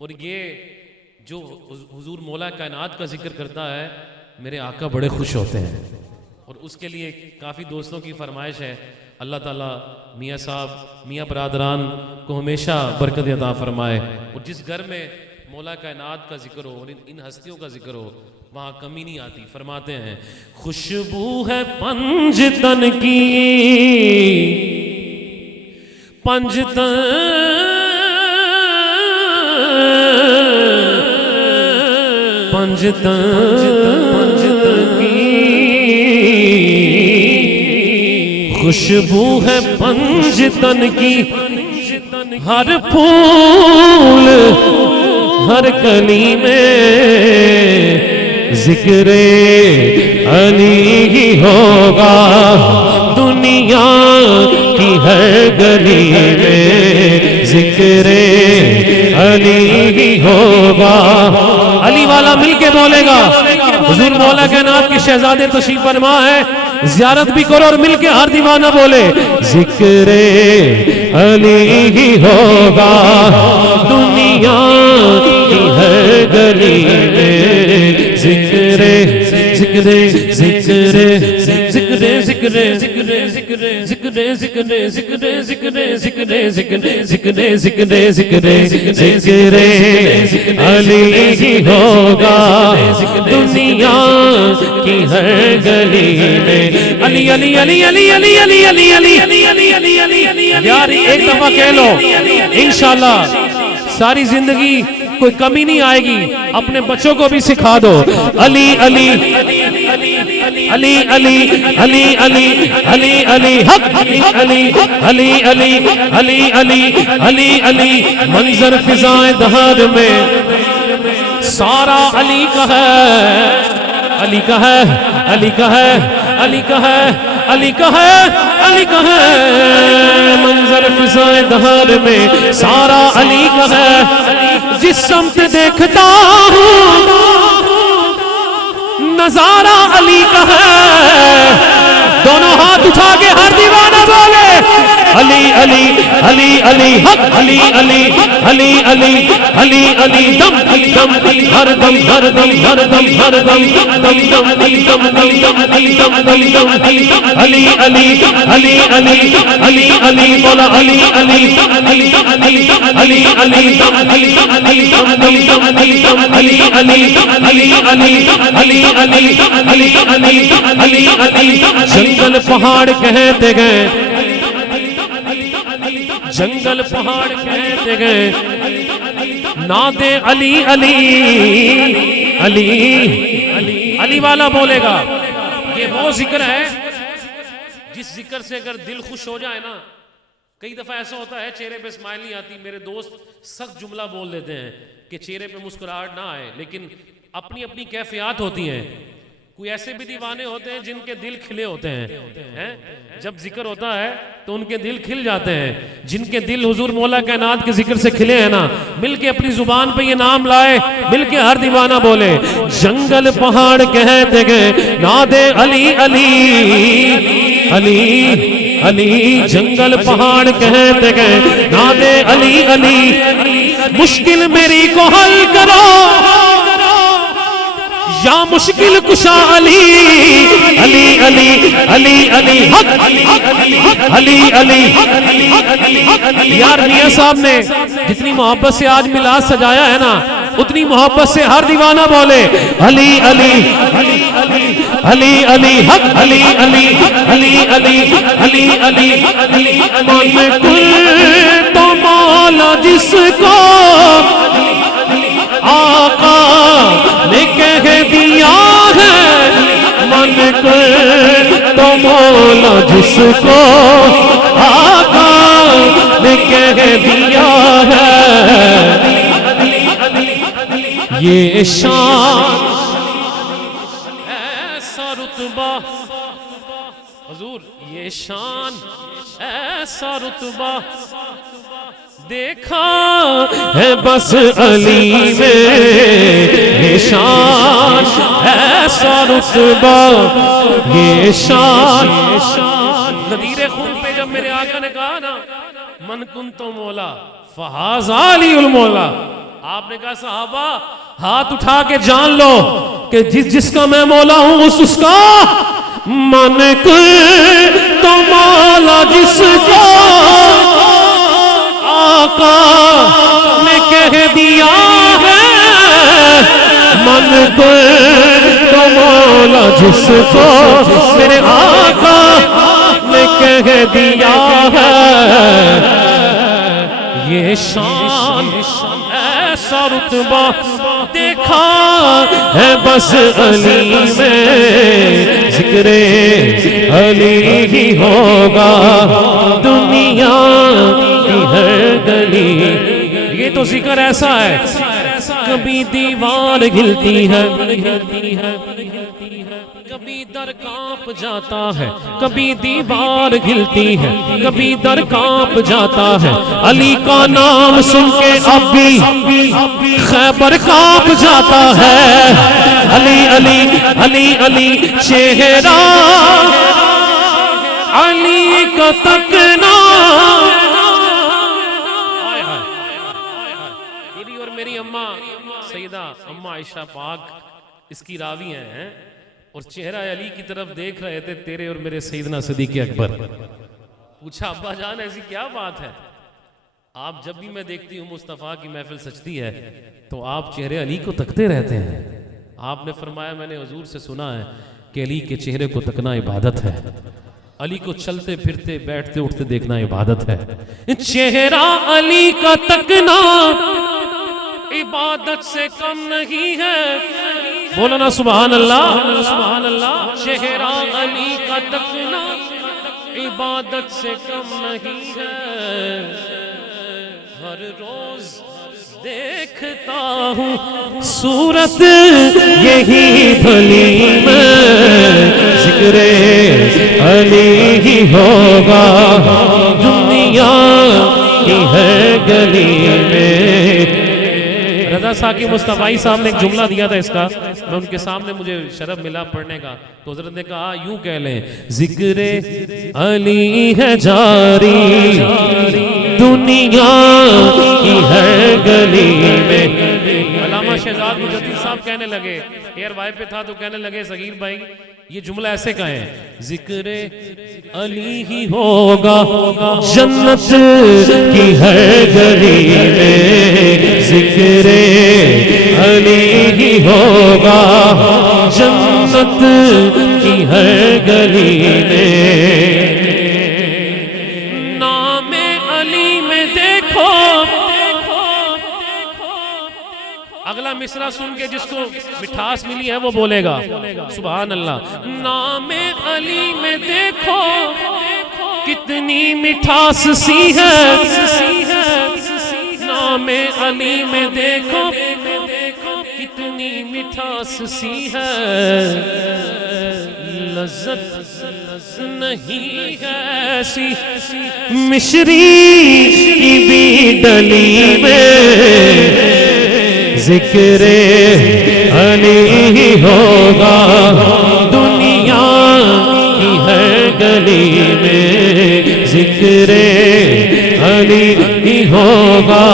اور یہ جو حضور مولا کائنات کا ذکر کرتا ہے میرے آقا بڑے خوش ہوتے ہیں، اور اس کے لیے کافی دوستوں کی فرمائش ہے، اللہ تعالیٰ میاں صاحب میاں برادران کو ہمیشہ برکت عطا فرمائے، اور جس گھر میں مولا کائنات کا ذکر ہو اور ان ہستیوں کا ذکر ہو وہاں کمی نہیں آتی۔ فرماتے ہیں خوشبو ہے پنجتن کی، پنجتن کی خوشبو ہے پنجتن کی، ہر پھول ہر کلی میں ذکر علی ہی ہوگا، دنیا کی ہر گلی میں ذکر علی ہی ہوگا۔ علی والا مل کے بولے گا، حضور مولا کائنات کے شہزادے تشریف فرما ہے، زیارت بھی کرو اور مل کے ہر دیوانہ بولے ذکر علی ہی ہوگا، دنیا کی ہر گلی میں ذکر ذکر ذکر ذکر ذکر ذکر ذکر ذکر ذکر ذکر ذکر ذکر ذکر ذکر ذکر علی ہی ہوگا، دنیا کی ہر گلی میں علی علی علی علی علی علی علی علی علی علی علی یار ایک دفعہ کہہ لو انشاءاللہ ساری زندگی کوئی کمی نہیں آئے گی، اپنے بچوں کو بھی سکھا دو علی علی علی علی علی علی علی علی علی حق علی علی علی علی علی علی علی منظر فضائے دہر میں سارا علی کا ہے، علی کا ہے، علی کا ہے، علی کا ہے، علی کا ہے، علی کا ہے، منظر فضائے دہر میں سارا علی کا ہے، جس سمت دیکھتا ہوں نظارہ علی کا ہے، دونوں ہاتھ اٹھا کے ہر دیوانہ بولے علی علی علی علی حق علی علی علی علی علی علی دم دم ہر دم ہر دم ہر دم ہر دم دم دم دم دم علی علی علی علی علی علی مولا علی علی علی علی علی علی دم علی علی دم دم علی علی علی علی علی علی علی علی علی جنگل پہاڑ کہتے گئے، جنگل پہاڑ کہتے گئے ناد علی علی علی علی والا بولے گا۔ یہ وہ ذکر ہے جس ذکر سے اگر دل خوش ہو جائے نا، کئی دفعہ ایسا ہوتا ہے چہرے پہ اسمائل نہیں آتی، میرے دوست سخت جملہ بول دیتے ہیں کہ چہرے پہ مسکراہٹ نہ آئے، لیکن اپنی اپنی کیفیات ہوتی ہیں۔ کوئی ایسے بھی دیوانے ہوتے ہیں جن کے دل کھلے ہوتے ہیں، جب ذکر ہوتا ہے تو ان کے دل کھل جاتے ہیں، جن کے دل حضور مولا کائنات کے ذکر سے کھلے ہیں نا، مل کے اپنی زبان پہ یہ نام لائے، مل کے ہر دیوانہ بولے جنگل پہاڑ کہتے گئے ناد علی علی علی علی، جنگل پہاڑ کہتے گئے ناد علی علی، مشکل میری کو حل کرو یا مشکل کشا علی علی علی علی علی حق علی علی۔ یار میاں صاحب نے جتنی محبت سے آج میلاد سجایا ہے نا، اتنی محبت سے ہر دیوانہ بولے علی علی علی علی حق علی علی علی علی علی علی علی کل تو مولا جس کو آقا نے کہہ دیا ہے، من کر تو مولا جس کو آقا نے کہہ دیا ہے، یہ شان ایسا رتبہ حضور، یہ شان ایسا رتبہ دیکھا ہے بس علی میں، یہ شان ایسا رتبہ، یہ شان غدیر خون پہ جب میرے آقا نے کہا نا من کن تو مولا فہذا علی المولا، آپ نے کہا صحابہ ہاتھ اٹھا کے جان لو کہ جس کا میں مولا ہوں اس کا من کر تو مولا جس کا آقا نے کہہ دیا ہے، من کر تو مولا جس کو میرے آقا نے کہہ دیا ہے، یہ شان ایسا رتبہ دیکھا ہے بس علی میں، ذکر علی ہی ہوگا دنیا کی ہر گلی۔ یہ تو ذکر ایسا ہے کبھی دیوار ہلتی ہے، کبھی در کانپ جاتا ہے، کبھی دیوار ہلتی ہے، کبھی در کانپ جاتا ہے، علی کا نام سن کے اب بھی خیبر کانپ جاتا ہے، علی علی علی علی چہرہ علی کا تکنا۔ میری اور میری اماں سیدہ اماں عائشہ پاک اس کی راوی ہیں، اور چہرہ علی کی طرف دیکھ رہے تھے تیرے اور میرے سیدنا صدیق اکبر۔ پوچھا ابا جان ایسی کیا بات ہے؟ آپ جب بھی میں دیکھتی ہوں مصطفیٰ کی محفل سجتی ہے تو آپ چہرے علی کو تکتے رہتے ہیں۔ آپ نے فرمایا میں نے حضور سے سنا ہے کہ علی کے چہرے کو تکنا عبادت ہے، علی کو چلتے پھرتے بیٹھتے اٹھتے دیکھنا عبادت ہے، چہرہ علی کا تکنا عبادت سے کم نہیں ہے، بولنا سبحان اللہ سبحان اللہ، چہرہ علی کا تکنا عبادت سے کم نہیں ہے، ہر روز دیکھتا ہوں صورت یہی بھلی میں، ذکر علی ہی ہوگا دنیا کی ہے گلی میں۔ رضا ساکی مصطفی صاحب نے ایک جملہ دیا تھا اس کا، میں ان کے سامنے مجھے شرف ملا پڑھنے کا، تو حضرت نے کہا یوں کہہ لیں، ذکر علی ہے جاری دنیا کی ہے گلی میں۔ علامہ شہزاد مجدد صاحب کہنے لگے، ایئر وائے پہ تھا تو کہنے لگے صغیر بھائی یہ جملہ ایسے کہیں، ذکر علی ہی ہوگا جنت کی ہر گلی میں، ذکر علی ہی ہوگا جنت کی ہر گلی میں، نام علی میں دیکھو۔ اگلا مصرع سن کے جس کو مٹھاس ملی ہے وہ بولے گا سبحان اللہ، نام علی میں دیکھو کتنی مٹھاس سی ہے، نام علی میں دیکھو کتنی مٹھاس سی ہے، لذت نہیں ہے ایسی مشری کی بھی ڈلی میں، ذکر علی ہی ہوگا دنیا کی ہر گلی میں، ذکر علی ہی ہوگا